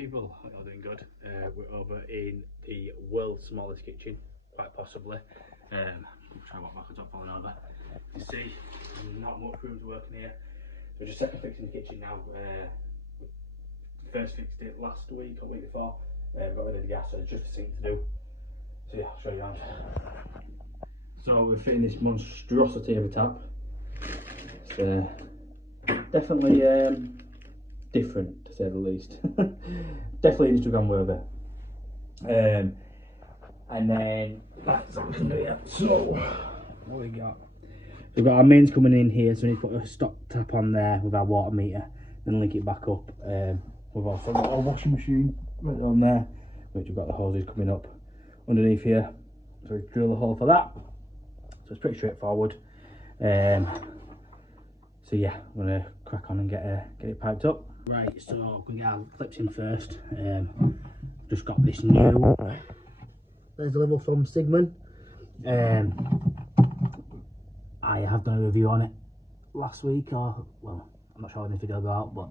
people, hope you're doing good. We're over in the world's smallest kitchen, quite possibly. I'll try to walk back without falling over. You see, there's not much room to work in here. So we're just second fixing the kitchen now. We first fixed it last week or week before. Got rid of the gas, so it's just a sink to do. So yeah, I'll show you around. So we're fitting this monstrosity of a tap. It's definitely different, to say the least. Definitely Instagram worthy. And then that's what we can do here. So what we got? We've got our mains coming in here, so we need to put a stop tap on there with our water meter, then link it back up. We've also got our washing machine right on there, which we've got the hoses coming up underneath here. So we drill a hole for that. So it's pretty straightforward. So yeah, I'm gonna crack on and get it piped up. Right, so we can get our clips in first. Just got this new. There's a level from Cigman. I have done a review on it last week, or well, I'm not sure when this video will go out, but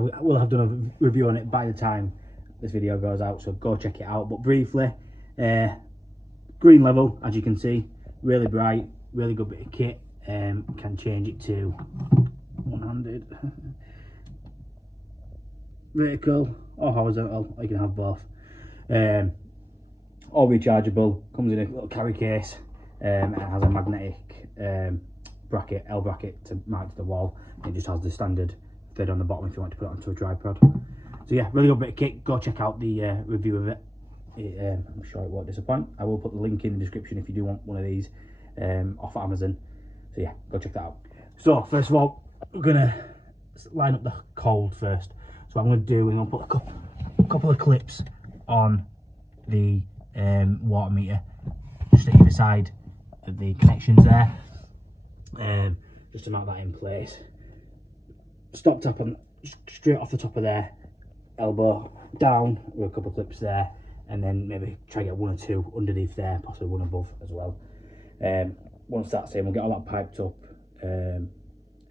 we will have done a review on it by the time this video goes out. So go check it out. But briefly, green level, as you can see, really bright, really good bit of kit. Can change it to one-handed, vertical or horizontal, or you can have both. All rechargeable, comes in a little carry case, and it has a magnetic bracket, L bracket to mount to the wall. It just has the standard thread on the bottom if you want to put it onto a tripod. So yeah, really good bit of kit. Go check out the review of it. I'm sure it won't disappoint. I will put the link in the description if you do want one of these off Amazon. So yeah, go check that out. So first of all, we're gonna line up the cold first. So what I'm gonna do is I'm gonna put a couple of clips on the water meter, just at either side of the connections there, just to mount that in place. Stop tap on straight off the top of there, elbow down with a couple of clips there, and then maybe try to get one or two underneath there, possibly one above as well. Once that's in, we'll get all that piped up, and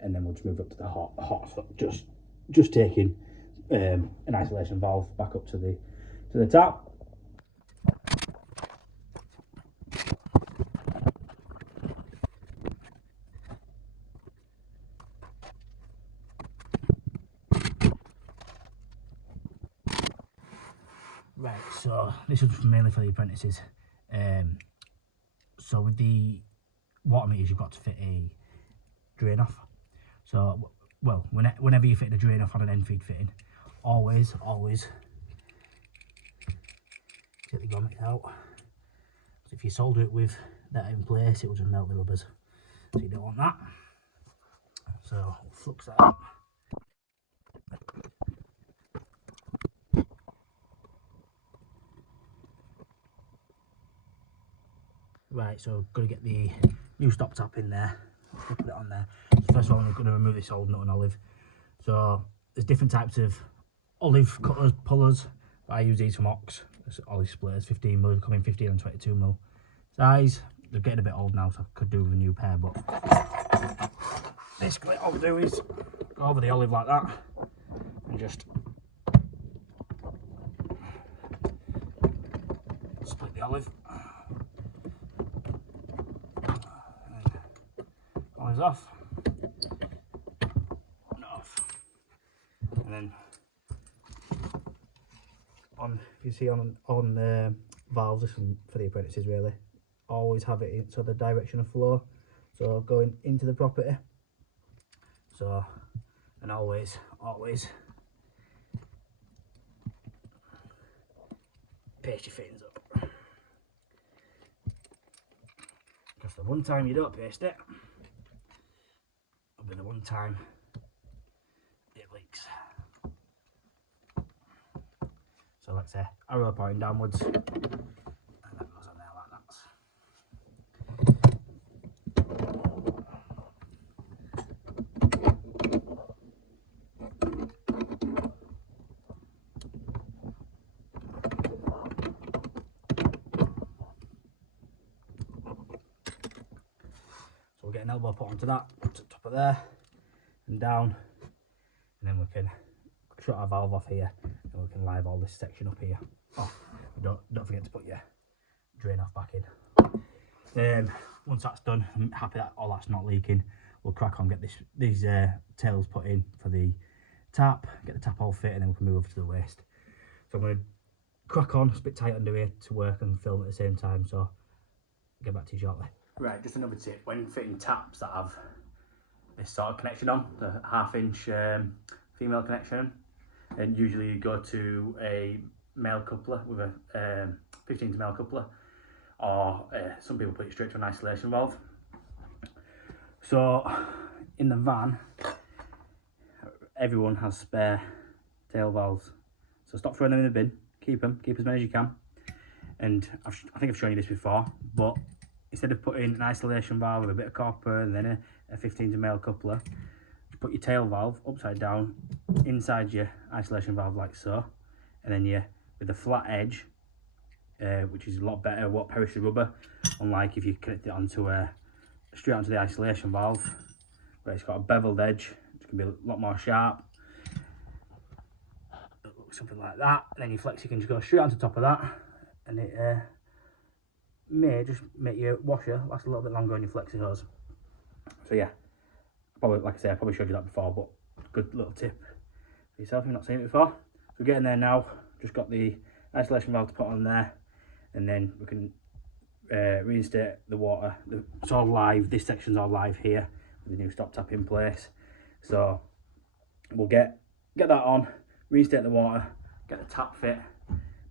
then we'll just move up to the hot stuff, just taking an isolation valve back up to the tap. Right, so this is mainly for the apprentices. So with the water meters, you've got to fit a drain off. So, well, whenever you fit the drain off on an end feed fitting, always take the grommet out. So if you solder it with that in place, it will just melt the rubbers. So you don't want that. So we'll flux that up. Right, so got to get the new stop tap in there. Put it on there. So first of all, I'm going to remove this old nut and olive. So there's different types of olive cutters, pullers, but I use these from Ox. There's olive splitters, 15mm, come in 15 and 22mm size. They're getting a bit old now, so I could do with a new pair, but basically all we do is go over the olive like that and just split the olive. Olives off, one off, and then on, if you see on valves, this one for the apprentices really, always have it in, so the direction of flow, so going into the property. So, and always paste your fittings up, because the one time you don't paste it, the one time it leaks. So let's say arrow pointing downwards, and that goes on there like that. So we'll get an elbow put onto that, to the top of there and down, and then we can shut our valve off here, and so we can live all this section up here. Oh, don't forget to put your drain off back in. Once that's done, I'm happy that all that's not leaking. We'll crack on, get these tails put in for the tap, get the tap all fit, and then we can move over to the waste. So I'm going to crack on. It's a bit tight under here to work and film at the same time, so I'll get back to you shortly. Right, just another tip, when fitting taps that have this sort of connection on, the 1/2-inch female connection, and usually you go to a male coupler with a 15 to male coupler, or some people put it straight to an isolation valve. So in the van, everyone has spare tail valves, so stop throwing them in the bin, keep as many as you can. And I think I've shown you this before, but instead of putting an isolation valve with a bit of copper and then a 15 to male coupler, you put your tail valve upside down inside your isolation valve like so, and then you, with a flat edge, which is a lot better, what perishes rubber, unlike if you connect it onto straight onto the isolation valve, where it's got a beveled edge, it can be a lot more sharp. Something like that, and then your flexi can just go straight onto top of that, and it may just make your washer last a little bit longer on your flexi hose. So yeah, probably, like I say, I probably showed you that before, but good little tip for yourself if you've not seen it before. So we're getting there now, just got the isolation valve to put on there, and then we can reinstate the water. It's all live, this section's all live here with the new stop tap in place. So we'll get that on, reinstate the water, get the tap fit,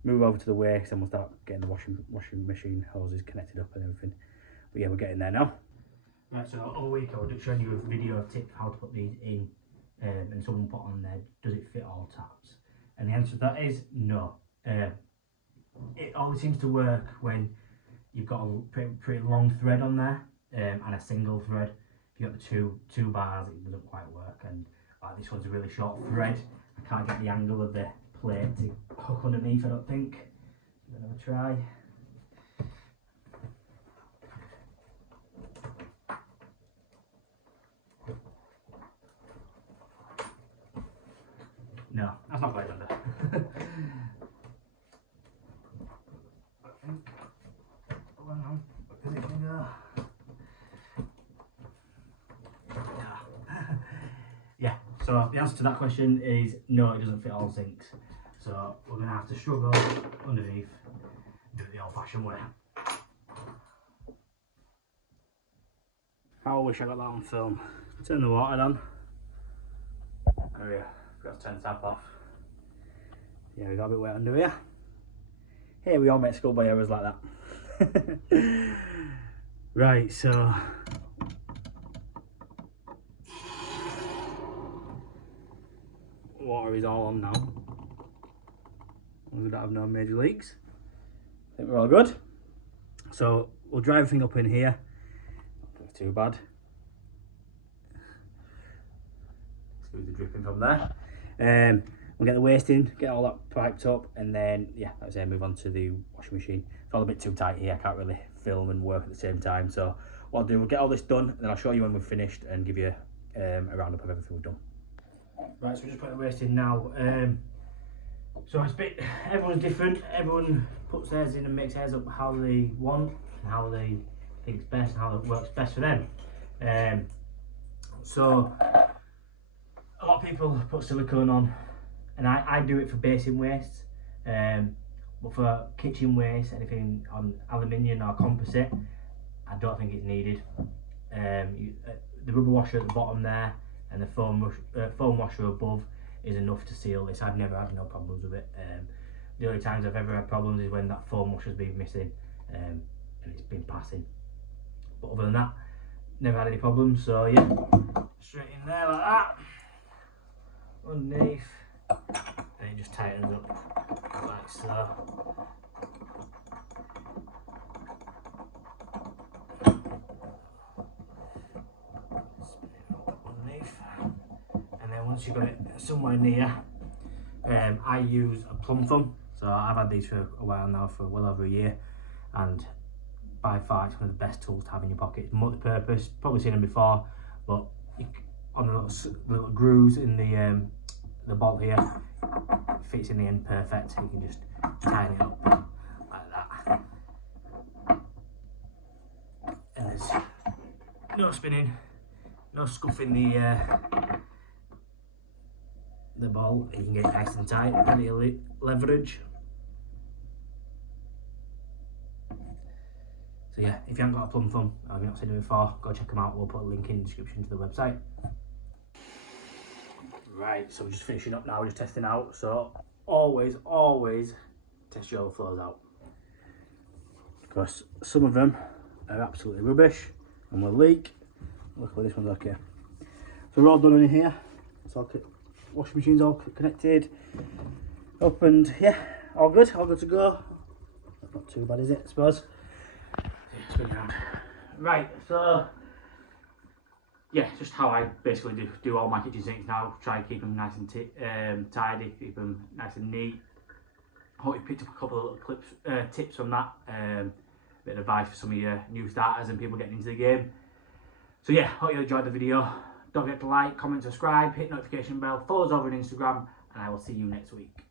move over to the waste, and we'll start getting the washing machine hoses connected up and everything. But yeah, we're getting there now. Right, so all week I was showing you a video tip how to put these in, and someone put on there, does it fit all taps? And the answer to that is no. It always seems to work when you've got a pretty long thread on there, and a single thread. If you've got the two bars, it doesn't quite work, and this one's a really short thread. I can't get the angle of the plate to hook underneath, I don't think. I'm going to try. No, that's not quite under. Yeah, so the answer to that question is no, it doesn't fit all sinks. So we're going to have to struggle underneath, do it the old-fashioned way. How I wish I got that on film. Turn the water on. There we go. Forgot to turn the tap off. Yeah, we got a bit wet under here. Hey, we all make schoolboy errors like that. Right, so water is all on now. We don't have no major leaks. I think we're all good. So we'll dry everything up in here. Not too bad. Excuse the dripping from there. We'll get the waste in, get all that piped up, and then yeah, like I say, move on to the washing machine. It's all a bit too tight here. I can't really film and work at the same time. So what I'll do, we'll get all this done, and then I'll show you when we've finished and give you a roundup of everything we've done. Right, so we're just putting the waste in now. So it's a bit, everyone's different. Everyone puts theirs in and makes theirs up how they want, and how they think's best, and how it works best for them. So a lot of people put silicone on, and I do it for basin waste. But for kitchen waste, anything on aluminium or composite, I don't think it's needed. The rubber washer at the bottom there and the foam washer above is enough to seal this. I've never had no problems with it. The only times I've ever had problems is when that foam washer's been missing and it's been passing. But other than that, never had any problems. So yeah, straight in there like that, underneath, and it just tightens up like so. And then once you've got it somewhere near, I use a Plumchum. So I've had these for a while now, for well over a year, and by far it's one of the best tools to have in your pocket. It's multi-purpose, probably seen them before, but on the little grooves in the the bolt here fits in the end perfect. You can just tighten it up like that. And there's no spinning, no scuffing the bolt. You can get it nice and tight, plenty of leverage. So yeah, if you haven't got a Plumchum or you've not seen it before, go check them out. We'll put a link in the description to the website. Right, so we're just finishing up now, just testing out. So always test your overflows out, because some of them are absolutely rubbish and will leak. Luckily this one's okay. So we're all done in here. It's all washing machine's all connected, opened. Yeah, all good to go. Not too bad, is it? I suppose. Yeah, spin around. Right, so yeah, just how I basically do all my kitchen sinks now. Try and keep them nice and tidy, keep them nice and neat. Hope you picked up a couple of little tips from that. Bit of advice for some of your new starters and people getting into the game. So yeah, hope you enjoyed the video. Don't forget to like, comment, subscribe, hit notification bell, follow us over on Instagram, and I will see you next week.